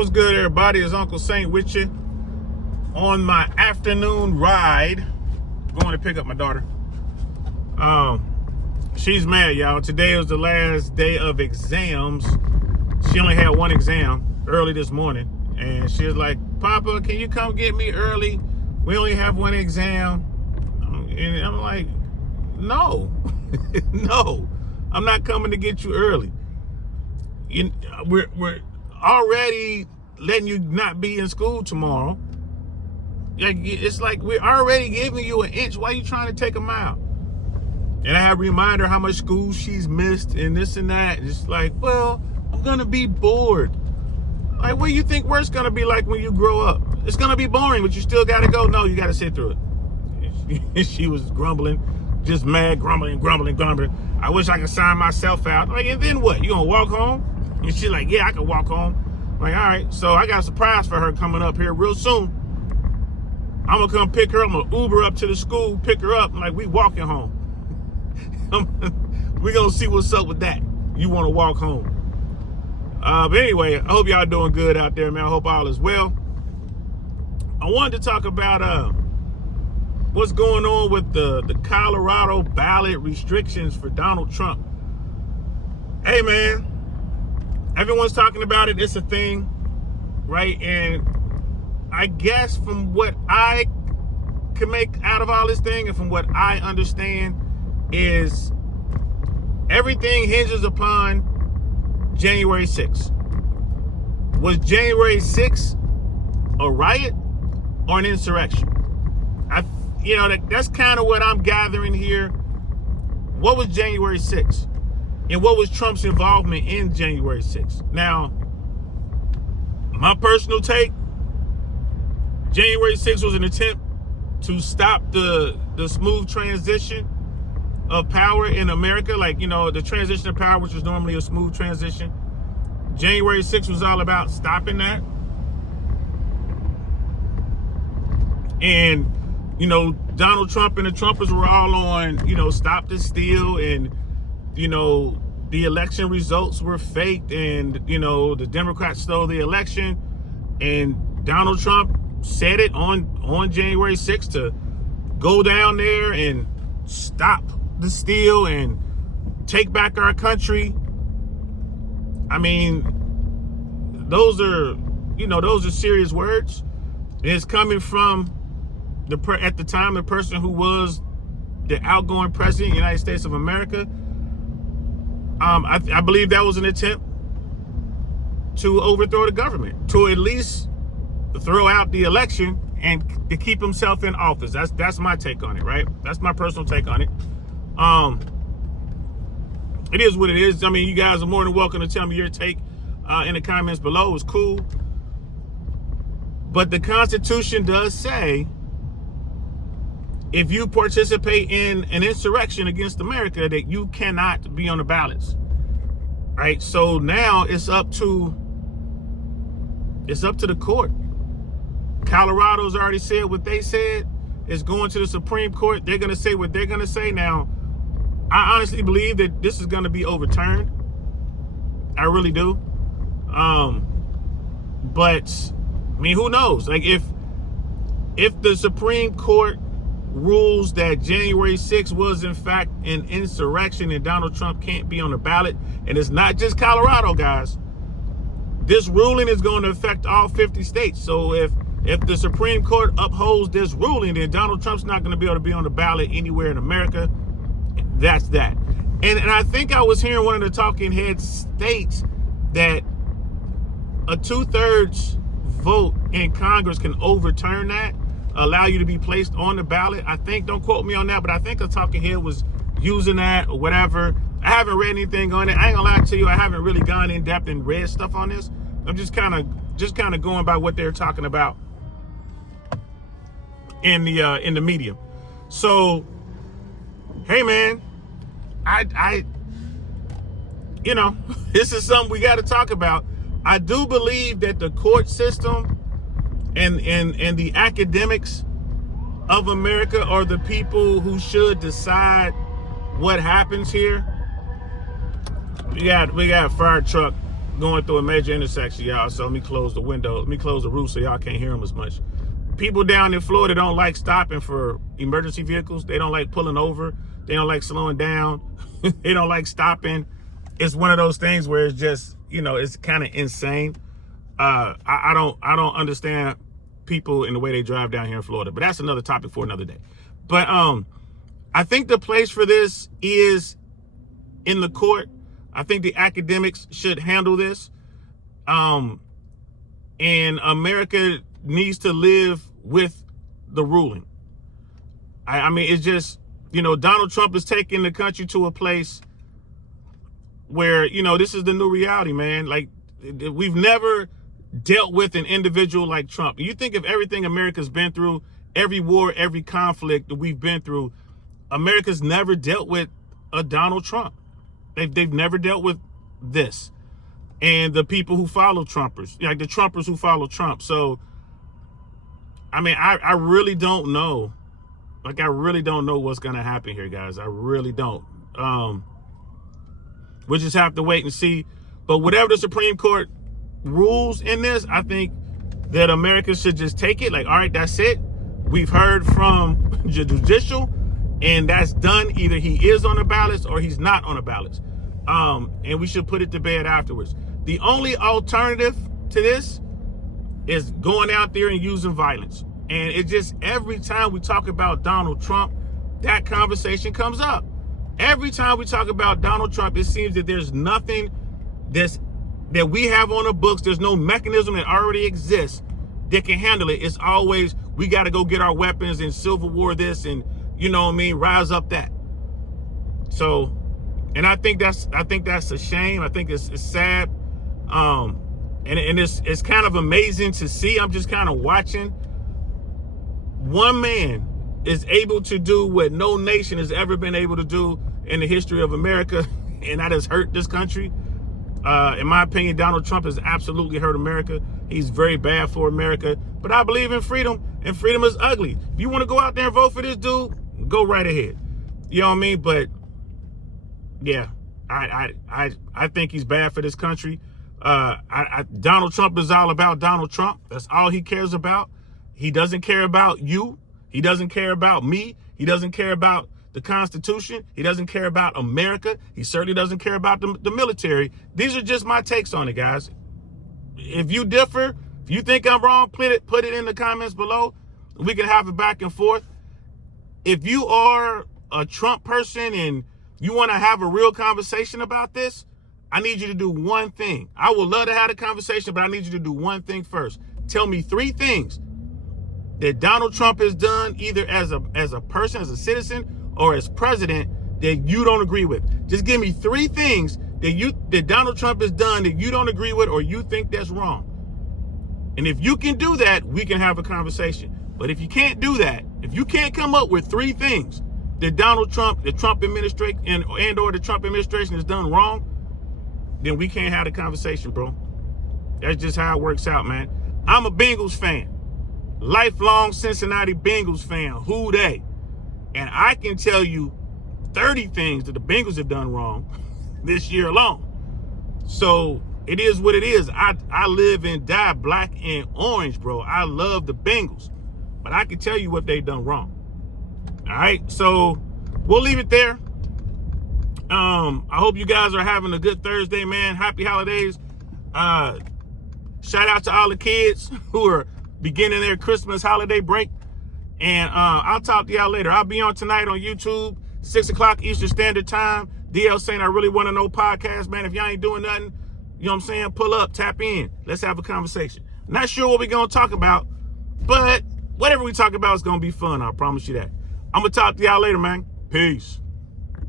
What's good, everybody? It's Uncle Saint with you on my afternoon ride. Going to pick up my daughter. She's mad, y'all. Today was the last day of exams. She only had one exam early this morning. And she was like, Papa, can you come get me early? We only have one exam. And I'm like, no. No, I'm not coming to get you early. We're already letting you not be in school tomorrow. It's like we're already giving you an inch. Why are you trying to take a mile? And I have to remind her how much school she's missed and this and that. And it's like, well, I'm gonna be bored. Like, what do you think work's gonna be like when you grow up? It's gonna be boring, but you still gotta go. No, you gotta sit through it. She was grumbling, just mad, grumbling. I wish I could sign myself out. Like, and then what? You gonna walk home? And she's like, yeah, I can walk home. I'm like, all right. So I got a surprise for her coming up here real soon. I'm gonna come pick her up. I'm gonna Uber up to the school, pick her up. Like, we walking home. We're gonna see what's up with that. You wanna walk home. But anyway, I hope y'all doing good out there, man. I hope all is well. I wanted to talk about what's going on with the Colorado ballot restrictions for Donald Trump. Hey, man. Everyone's talking about it. It's a thing, right? And I guess from what I can make out of all this thing and from what I understand is everything hinges upon January 6th. Was January 6th a riot or an insurrection? That's kind of what I'm gathering here. What was January 6th? And what was Trump's involvement in January 6th? Now, my personal take, January 6th was an attempt to stop the smooth transition of power in America. Like, the transition of power, which is normally a smooth transition. January 6th was all about stopping that. And, Donald Trump and the Trumpers were all on, stop the steal, and, the election results were faked, and, the Democrats stole the election, and Donald Trump said it on January 6th to go down there and stop the steal and take back our country. I mean, those are serious words. It's coming from at the time, the person who was the outgoing president of the United States of America. I believe that was an attempt to overthrow the government, to at least throw out the election and to keep himself in office. That's my take on it, right? That's my personal take on it. It is what it is. I mean, you guys are more than welcome to tell me your take in the comments below. It's cool. But the Constitution does say if you participate in an insurrection against America, that you cannot be on the ballots, right? So now it's up to the court. Colorado's already said what they said. It's going to the Supreme Court. They're going to say what they're going to say. Now, I honestly believe that this is going to be overturned. I really do. But I mean, who knows? Like, if the Supreme Court rules that January 6th was in fact an insurrection and Donald Trump can't be on the ballot, and it's not just Colorado, guys, this ruling is going to affect all 50 states. So if the Supreme Court upholds this ruling, then Donald Trump's not going to be able to be on the ballot anywhere in America. That's that. And I think I was hearing one of the talking heads states that a 2/3 vote in Congress can overturn that, allow you to be placed on the ballot. I think, don't quote me on that, but I think a talking head was using that or whatever. I haven't read anything on it. I ain't gonna lie to you, I haven't really gone in depth and read stuff on this. I'm just kind of going by what they're talking about in the media. So, hey man, I this is something we got to talk about. I do believe that the court system and the academics of America are the people who should decide what happens here. We got a fire truck going through a major intersection, y'all. So let me close the window. Let me close the roof so y'all can't hear them as much. People down in Florida don't like stopping for emergency vehicles. They don't like pulling over. They don't like slowing down. They don't like stopping. It's one of those things where it's just, you know, it's kind of insane. I don't understand people in the way they drive down here in Florida, but that's another topic for another day. But I think the place for this is in the court. I think the academics should handle this. And America needs to live with the ruling. I mean, it's just, you know, Donald Trump is taking the country to a place where, you know, this is the new reality, man. Like, we've never dealt with an individual like Trump. You think of everything America's been through, every war, every conflict that we've been through, America's never dealt with a Donald Trump. They've never dealt with this. And the people who follow Trumpers, like the Trumpers who follow Trump. So, I mean, I really don't know. Like, I really don't know what's going to happen here, guys. I really don't. We'll just have to wait and see. But whatever the Supreme Court rules in this, I think that America should just take it. Like, all right, that's it. We've heard from the judicial, and that's done. Either he is on the ballots or he's not on the ballots. And we should put it to bed afterwards. The only alternative to this is going out there and using violence. And it just, every time we talk about Donald Trump, that conversation comes up. Every time we talk about Donald Trump, it seems that there's nothing that we have on the books. There's no mechanism that already exists that can handle it. It's always, we got to go get our weapons and civil war this and, you know what I mean, rise up that. So, and I think that's a shame. I think it's sad. And it's kind of amazing to see. I'm just kind of watching. One man is able to do what no nation has ever been able to do in the history of America, and that has hurt this country. In my opinion, Donald Trump has absolutely hurt America. He's very bad for America. But I believe in freedom, and freedom is ugly. If you want to go out there and vote for this dude, go right ahead. You know what I mean? But yeah, I think he's bad for this country. Donald Trump is all about Donald Trump. That's all he cares about. He doesn't care about you. He doesn't care about me. He doesn't care about the Constitution. He doesn't care about America. He certainly doesn't care about the military. These are just my takes on it, guys. If you differ, if you think I'm wrong, put it in the comments below. We can have it back and forth. If you are a Trump person and you want to have a real conversation about this, I need you to do one thing. I would love to have a conversation, but I need you to do one thing first. Tell me 3 things that Donald Trump has done, either as a person, as a citizen, or as president, that you don't agree with. Just give me 3 things that Donald Trump has done that you don't agree with or you think that's wrong. And if you can do that, we can have a conversation. But if you can't do that, if you can't come up with 3 things that Donald Trump, the Trump administration, and or the Trump administration has done wrong, then we can't have the conversation, bro. That's just how it works out, man. I'm a Bengals fan. Lifelong Cincinnati Bengals fan. Who they? And I can tell you 30 things that the Bengals have done wrong this year alone. So it is what it is. I live and die black and orange, bro. I love the Bengals. But I can tell you what they've done wrong. All right, so we'll leave it there. I hope you guys are having a good Thursday, man. Happy holidays. Shout out to all the kids who are beginning their Christmas holiday break. And I'll talk to y'all later. I'll be on tonight on YouTube, 6 o'clock Eastern Standard Time. DL saying I really want to know podcast, man. If y'all ain't doing nothing, you know what I'm saying? Pull up, tap in. Let's have a conversation. Not sure what we're going to talk about, but whatever we talk about is going to be fun. I promise you that. I'm going to talk to y'all later, man. Peace.